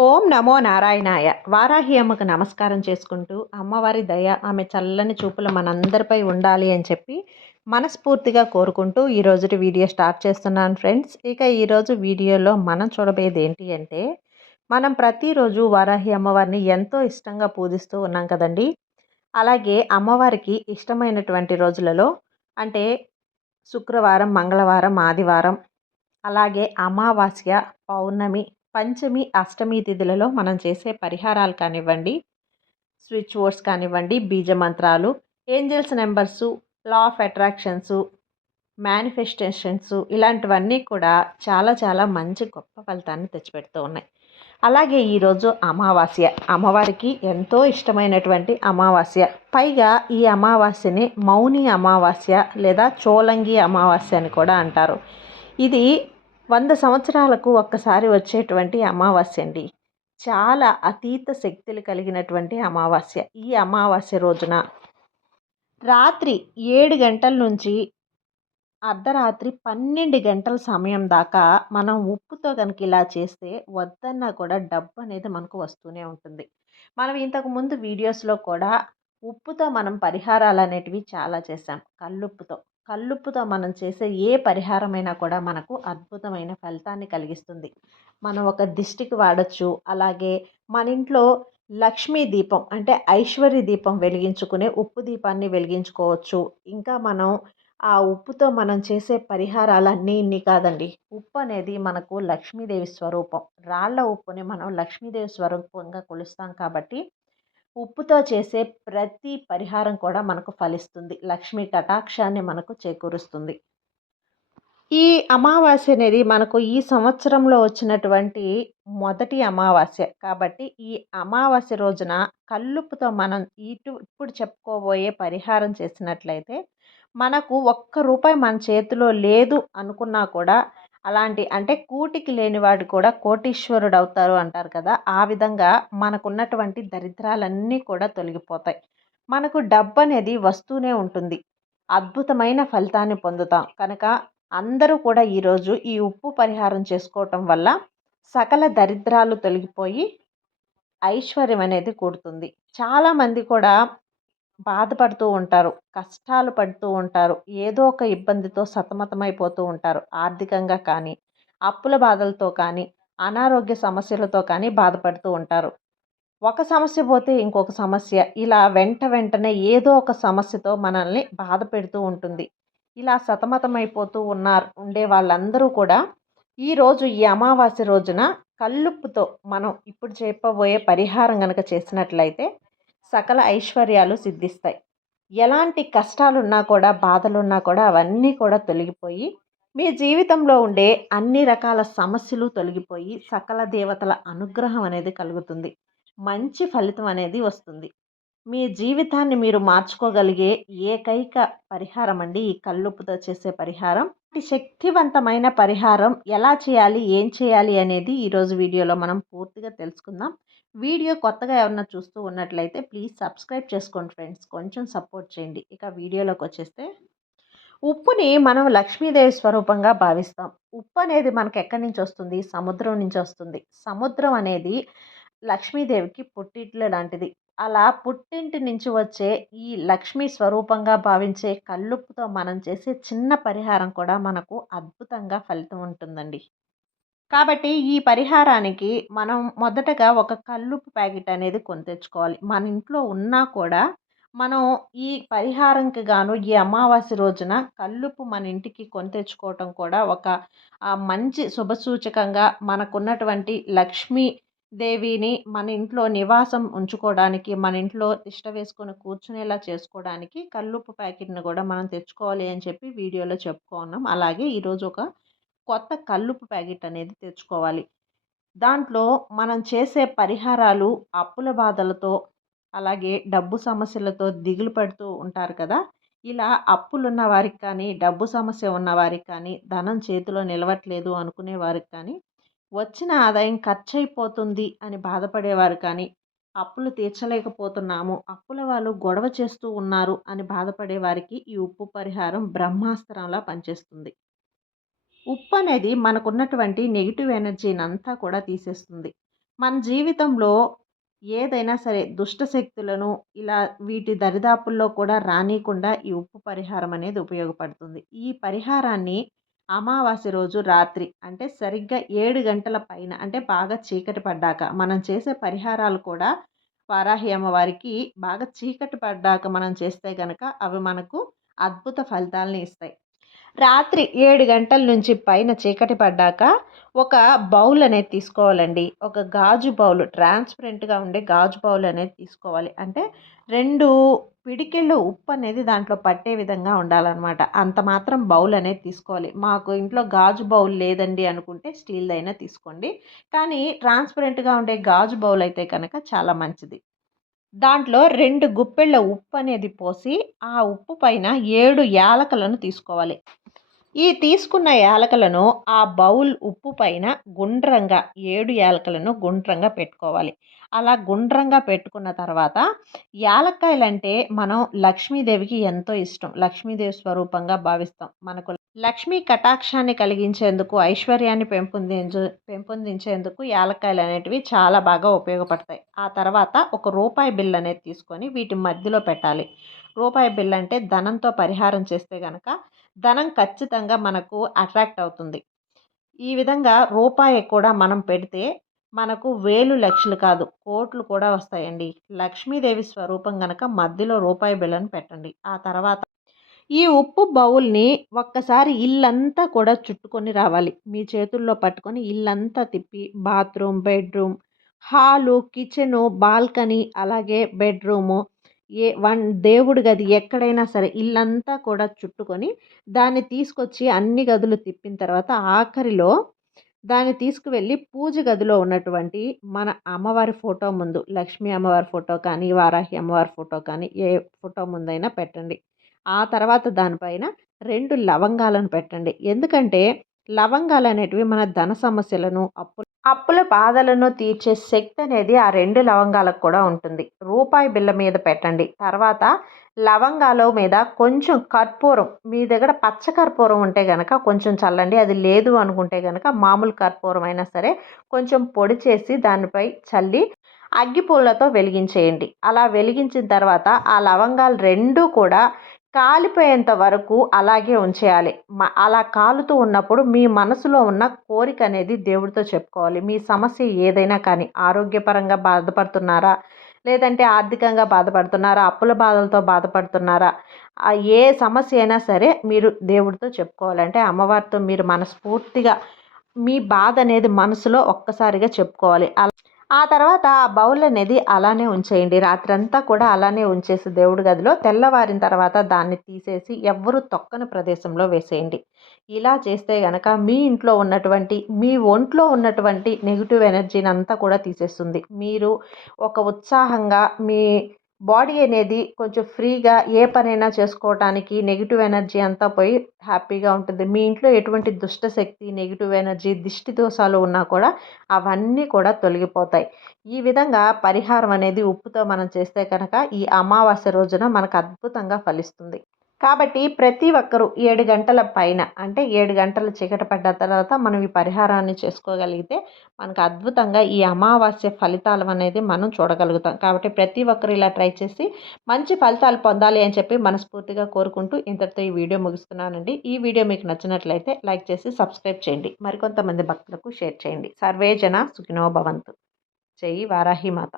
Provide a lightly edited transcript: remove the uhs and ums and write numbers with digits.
ఓం నమో నారాయణాయ. వారాహి అమ్మకు నమస్కారం చేసుకుంటూ, అమ్మవారి దయ, ఆమె చల్లని చూపులు మనందరిపై ఉండాలి అని చెప్పి మనస్ఫూర్తిగా కోరుకుంటూ ఈ రోజుటి వీడియో స్టార్ట్ చేస్తున్నాను ఫ్రెండ్స్. ఇక ఈరోజు వీడియోలో మనం చూడబోయేది ఏంటి అంటే, మనం ప్రతిరోజు వారాహి అమ్మవారిని ఎంతో ఇష్టంగా పూజిస్తూ ఉన్నాం కదండీ! అలాగే అమ్మవారికి ఇష్టమైనటువంటి రోజులలో అంటే శుక్రవారం, మంగళవారం, ఆదివారం, అలాగే అమావాస్య, పౌర్ణమి, పంచమి, అష్టమి తిథులలో మనం చేసే పరిహారాలు కానివ్వండి, స్విచ్ వర్డ్స్ కానివ్వండి, బీజ మంత్రాలు, angels numbers, law of attractions, manifestations ఇలాంటివన్నీ కూడా చాలా చాలా మంచి గొప్ప ఫలితాన్ని తెచ్చిపెడుతూ ఉన్నాయి. అలాగే ఈరోజు అమావాస్య, అమ్మవారికి ఎంతో ఇష్టమైనటువంటి అమావాస్య. పైగా ఈ అమావాస్యని మౌని అమావాస్య లేదా చోలంగి అమావాస్య అని కూడా అంటారు. ఇది 100 సంవత్సరాలకు ఒక్కసారి వచ్చేటువంటి అమావాస్య అండి. చాలా అతీత శక్తులు కలిగినటువంటి అమావాస్య. ఈ అమావాస్య రోజున రాత్రి 7 గంటల నుంచి అర్ధరాత్రి 12 గంటల సమయం దాకా మనం ఉప్పుతో కనుక ఇలా చేస్తే వద్దన్నా కూడా డబ్బు అనేది మనకు వస్తూనే ఉంటుంది. మనం ఇంతకుముందు వీడియోస్లో కూడా ఉప్పుతో మనం పరిహారాలు అనేటివి చాలా చేసాం. కల్లుప్పుతో మనం చేసే ఏ పరిహారమైనా కూడా మనకు అద్భుతమైన ఫలితాన్ని కలిగిస్తుంది. మనం ఒక దిష్టికి వాడచ్చు. అలాగే మన ఇంట్లో లక్ష్మీ దీపం అంటే ఐశ్వర్య దీపం వెలిగించుకునే ఉప్పు దీపాన్ని వెలిగించుకోవచ్చు. ఇంకా మనం ఆ ఉప్పుతో మనం చేసే పరిహారాలన్నీ ఇన్ని కాదండి. ఉప్పు అనేది మనకు లక్ష్మీదేవి స్వరూపం. రాళ్ళ ఉప్పుని మనం లక్ష్మీదేవి స్వరూపంగా కొలుస్తాం కాబట్టి ఉప్పుతో చేసే ప్రతి పరిహారం కూడా మనకు ఫలిస్తుంది. లక్ష్మీ కటాక్షాన్ని మనకు చేకూరుస్తుంది. ఈ అమావాస్య అనేది మనకు ఈ సంవత్సరంలో వచ్చినటువంటి మొదటి అమావాస్య. కాబట్టి ఈ అమావాస్య రోజున కల్లుప్పుతో మనం ఇప్పుడు చెప్పుకోబోయే పరిహారం చేసినట్లయితే మనకు ఒక్క రూపాయి మన చేతిలో లేదు అనుకున్నా కూడా అలాంటి అంటే కూటికి లేనివాడు కూడా కోటీశ్వరుడు అవుతారు అంటారు కదా! ఆ విధంగా మనకున్నటువంటి దరిద్రాలన్నీ కూడా తొలగిపోతాయి. మనకు డబ్బనేది వస్తూనే ఉంటుంది. అద్భుతమైన ఫలితాన్ని పొందుతాం. కనుక అందరూ కూడా ఈరోజు ఈ ఉప్పు పరిహారం చేసుకోవటం వల్ల సకల దరిద్రాలు తొలగిపోయి ఐశ్వర్యం అనేది కూడుతుంది. చాలామంది కూడా బాధపడుతూ ఉంటారు. కష్టాలు పడుతూ ఉంటారు. ఏదో ఒక ఇబ్బందితో సతమతమైపోతూ ఉంటారు. ఆర్థికంగా కానీ, అప్పుల బాధలతో కానీ, అనారోగ్య సమస్యలతో కానీ బాధపడుతూ ఉంటారు. ఒక సమస్య పోతే ఇంకొక సమస్య ఇలా వెంటనే ఏదో ఒక సమస్యతో మనల్ని బాధ పెడుతూ ఉంటుంది. ఇలా సతమతమైపోతూ ఉండే వాళ్ళందరూ కూడా ఈరోజు ఈ అమావాస్య రోజున కల్లుప్పుతో మనం ఇప్పుడు చెప్పబోయే పరిహారం గనక చేసినట్లయితే సకల ఐశ్వర్యాలు సిద్ధిస్తాయి. ఎలాంటి కష్టాలున్నా కూడా బాధలున్నా కూడా అవన్నీ కూడా తొలగిపోయి మీ జీవితంలో ఉండే అన్ని రకాల సమస్యలు తొలగిపోయి సకల దేవతల అనుగ్రహం అనేది కలుగుతుంది. మంచి ఫలితం అనేది వస్తుంది. మీ జీవితాన్ని మీరు మార్చుకోగలిగే ఏకైక పరిహారం అండి ఈ కల్లుప్పుతో చేసే పరిహారం. ఈ శక్తివంతమైన పరిహారం ఎలా చేయాలి, ఏం చేయాలి అనేది ఈరోజు వీడియోలో మనం పూర్తిగా తెలుసుకుందాం. వీడియో కొత్తగా ఎవరన్నా చూస్తూ ఉన్నట్లయితే ప్లీజ్ సబ్స్క్రైబ్ చేసుకోండి ఫ్రెండ్స్. కొంచెం సపోర్ట్ చేయండి. ఇక వీడియోలోకి వచ్చేస్తే ఉప్పుని మనం లక్ష్మీదేవి స్వరూపంగా భావిస్తాం. ఉప్పు అనేది మనకు ఎక్కడి నుంచి వస్తుంది? సముద్రం నుంచి వస్తుంది. సముద్రం అనేది లక్ష్మీదేవికి పుట్టింట్ల లాంటిది. అలా పుట్టింటి నుంచి వచ్చే ఈ లక్ష్మీ స్వరూపంగా భావించే కల్లుప్పుతో మనం చేసే చిన్న పరిహారం కూడా మనకు అద్భుతంగా ఫలితం ఉంటుందండి. కాబట్టి ఈ పరిహారానికి మనం మొదటగా ఒక కల్లుప్పు ప్యాకెట్ అనేది కొని తెచ్చుకోవాలి. మన ఇంట్లో ఉన్నా కూడా మనం ఈ పరిహారంకి గాను ఈ అమావాస్య రోజున కల్లుప్పు మన ఇంటికి కొని తెచ్చుకోవటం కూడా ఒక మంచి శుభసూచకంగా మనకున్నటువంటి లక్ష్మీ దేవిని మన ఇంట్లో నివాసం ఉంచుకోవడానికి, మన ఇంట్లో తిష్ట వేసుకొని కూర్చునేలా చేసుకోవడానికి కల్లుప్పు ప్యాకెట్‌ని కూడా మనం తెచ్చుకోవాలి అని చెప్పి వీడియోలో చెప్పుకున్నాం. అలాగే ఈరోజు ఒక కొత్త కల్లుప్పు ప్యాకెట్ అనేది తెచ్చుకోవాలి. దాంట్లో మనం చేసే పరిహారాలు అప్పుల బాధలతో, అలాగే డబ్బు సమస్యలతో దిగులు పడుతూ ఉంటారు కదా! ఇలా అప్పులున్న వారికి కానీ, డబ్బు సమస్య ఉన్న వారికి కానీ, ధనం చేతిలో నిలవట్లేదు అనుకునే వారికి కానీ, వచ్చిన ఆదాయం ఖర్చయిపోతుంది అని బాధపడేవారు కానీ, అప్పులు తీర్చలేకపోతున్నాము, అప్పుల వాళ్ళు గొడవ చేస్తూ ఉన్నారు అని బాధపడే వారికి ఈ ఉప్పు పరిహారం బ్రహ్మాస్త్రంలా పనిచేస్తుంది. ఉప్పు అనేది మనకున్నటువంటి నెగిటివ్ ఎనర్జీని అంతా కూడా తీసేస్తుంది. మన జీవితంలో ఏదైనా సరే దుష్ట శక్తులను ఇలా వీటి దరిదాపుల్లో కూడా రానీయకుండా ఈ ఉప్పు పరిహారం అనేది ఉపయోగపడుతుంది. ఈ పరిహారాన్ని అమావాస్య రోజు రాత్రి అంటే సరిగ్గా 7 గంటల పైన అంటే బాగా చీకటి పడ్డాక మనం చేసే పరిహారాలు కూడా వారాహి అమ్మవారికి బాగా చీకటి పడ్డాక మనం చేస్తే గనక అవి మనకు అద్భుత ఫలితాలని ఇస్తాయి. రాత్రి 7 గంటల నుంచి పైన చీకటి పడ్డాక ఒక బౌల్ అనేది తీసుకోవాలండి. ఒక గాజు బౌల్ ట్రాన్స్‌పరెంట్‌గా ఉండే గాజు బౌల్ అనేది తీసుకోవాలి. అంటే 2 పిడికెళ్ళు ఉప్పు అనేది దాంట్లో పట్టే విధంగా ఉండాలనమాట. అంత మాత్రం బౌల్ అనేది తీసుకోవాలి. మాకు ఇంట్లో గాజు బౌల్ లేదండి అనుకుంటే స్టీల్‌దైనా తీసుకోండి. కానీ ట్రాన్స్‌పరెంట్‌గా ఉండే గాజు బౌల్ అయితే కనుక చాలా మంచిది. దాంట్లో 2 గుప్పెళ్ళ ఉప్పు అనేది పోసి ఆ ఉప్పు పైన 7 యాలకులను తీసుకోవాలి. ఈ తీసుకున్న యాలకులను ఆ బౌల్ ఉప్పు పైన గుండ్రంగా 7 యాలకులను గుండ్రంగా పెట్టుకోవాలి. అలా గుండ్రంగా పెట్టుకున్న తర్వాత యాలక్కాయలంటే మనం లక్ష్మీదేవికి ఎంతో ఇష్టం. లక్ష్మీదేవి స్వరూపంగా భావిస్తాం. మనకు లక్ష్మీ కటాక్షాన్ని కలిగించేందుకు, ఐశ్వర్యాన్ని పెంపొందించేందుకు యాలక్కాయలనేటివి చాలా బాగా ఉపయోగపడతాయి. ఆ తర్వాత ఒక రూపాయి బిళ్ళ అనేది తీసుకొని వీటి మధ్యలో పెట్టాలి. రూపాయి బిళ్ళ అంటే ధనంతో పరిహారం చేస్తే గనక ధనం ఖచ్చితంగా మనకు అట్రాక్ట్ అవుతుంది. ఈ విధంగా రూపాయి కూడా మనం పెడితే మనకు వేలు లక్షలు కాదు కోట్లు కూడా వస్తాయండి. లక్ష్మీదేవి స్వరూపం గనక మధ్యలో రూపాయి బిళ్ళను పెట్టండి. ఆ తర్వాత ఈ ఉప్పు బౌల్‌ని ఒక్కసారి ఇల్లంతా కూడా చుట్టుకొని రావాలి. మీ చేతుల్లో పట్టుకొని ఇల్లంతా తిప్పి bathroom, bedroom, hall, kitchen, balcony అలాగే బెడ్‌రూము దేవుడి గది ఎక్కడైనా సరే ఇల్లంతా కూడా చుట్టుకొని దాన్ని తీసుకొచ్చి అన్ని గదులు తిప్పిన తర్వాత ఆఖరిలో దాన్ని తీసుకువెళ్ళి పూజ గదిలో ఉన్నటువంటి మన అమ్మవారి ఫోటో ముందు లక్ష్మీ అమ్మవారి ఫోటో కానీ, వారాహి అమ్మవారి ఫోటో కానీ ఏ ఫోటో ముందైనా పెట్టండి. ఆ తర్వాత దానిపైన 2 లవంగాలను పెట్టండి. ఎందుకంటే లవంగాలనేటివి మన ధన సమస్యలను, అప్పుల బాధలను తీర్చే శక్తి అనేది ఆ 2 లవంగాలకు కూడా ఉంటుంది. రూపాయి బిళ్ళ మీద పెట్టండి. తర్వాత లవంగాల మీద కొంచెం కర్పూరం మీ దగ్గర పచ్చ కర్పూరం ఉంటే గనక కొంచెం చల్లండి. అది లేదు అనుకుంటే గనక మామూలు కర్పూరం అయినా సరే కొంచెం పొడి చేసి దానిపై చల్లి అగ్గిపుల్లతో వెలిగించేయండి. అలా వెలిగించిన తర్వాత ఆ లవంగాలు 2 కూడా కాలిపోయేంత వరకు అలాగే ఉంచేయాలి. అలా కాలుతూ ఉన్నప్పుడు మీ మనసులో ఉన్న కోరిక అనేది దేవుడితో చెప్పుకోవాలి. మీ సమస్య ఏదైనా కానీ ఆరోగ్యపరంగా బాధపడుతున్నారా? లేదంటే ఆర్థికంగా బాధపడుతున్నారా? అప్పుల బాధలతో బాధపడుతున్నారా? ఏ సమస్య అయినా సరే మీరు దేవుడితో చెప్పుకోవాలంటే అమ్మవారితో మీరు మనస్ఫూర్తిగా మీ బాధ అనేది మనసులో ఒక్కసారిగా చెప్పుకోవాలి. ఆ తర్వాత ఆ బౌల్ అనేది అలానే ఉంచేయండి. రాత్రంతా కూడా అలానే ఉంచేసి దేవుడి గదిలో తెల్లవారిన తర్వాత దాన్ని తీసేసి ఎవ్వరూ తొక్కని ప్రదేశంలో వేసేయండి. ఇలా చేస్తే గనక మీ ఇంట్లో ఉన్నటువంటి మీ ఒంట్లో ఉన్నటువంటి నెగెటివ్ ఎనర్జీని అంతా కూడా తీసేస్తుంది. మీరు ఒక ఉత్సాహంగా మీ బాడీ అనేది కొంచెం ఫ్రీగా ఏ పనైనా చేసుకోవటానికి నెగెటివ్ ఎనర్జీ అంతా పోయి హ్యాపీగా ఉంటుంది. మీ ఇంట్లో ఎటువంటి దుష్ట శక్తి, నెగెటివ్ ఎనర్జీ, దిష్టి దోషాలు ఉన్నా కూడా అవన్నీ కూడా తొలగిపోతాయి. ఈ విధంగా పరిహారం అనేది ఉప్పుతో మనం చేస్తే కనుక ఈ అమావాస్య రోజున మనకు అద్భుతంగా ఫలిస్తుంది. కాబట్టి ప్రతి ఒక్కరూ 7 గంటల పైన అంటే 7 గంటలు చీకటి పడ్డ తర్వాత మనం ఈ పరిహారాన్ని చేసుకోగలిగితే మనకు అద్భుతంగా ఈ అమావాస్య ఫలితాలు అనేది మనం చూడగలుగుతాం. కాబట్టి ప్రతి ఒక్కరు ఇలా ట్రై చేసి మంచి ఫలితాలు పొందాలి అని చెప్పి మనస్ఫూర్తిగా కోరుకుంటూ ఇంతటితో ఈ వీడియో ముగిస్తున్నానండి. ఈ వీడియో మీకు నచ్చినట్లయితే లైక్ చేసి సబ్స్క్రైబ్ చేయండి. మరికొంతమంది భక్తులకు షేర్ చేయండి. సర్వే జన సుఖినో భవంతు. జై వారాహి మాత.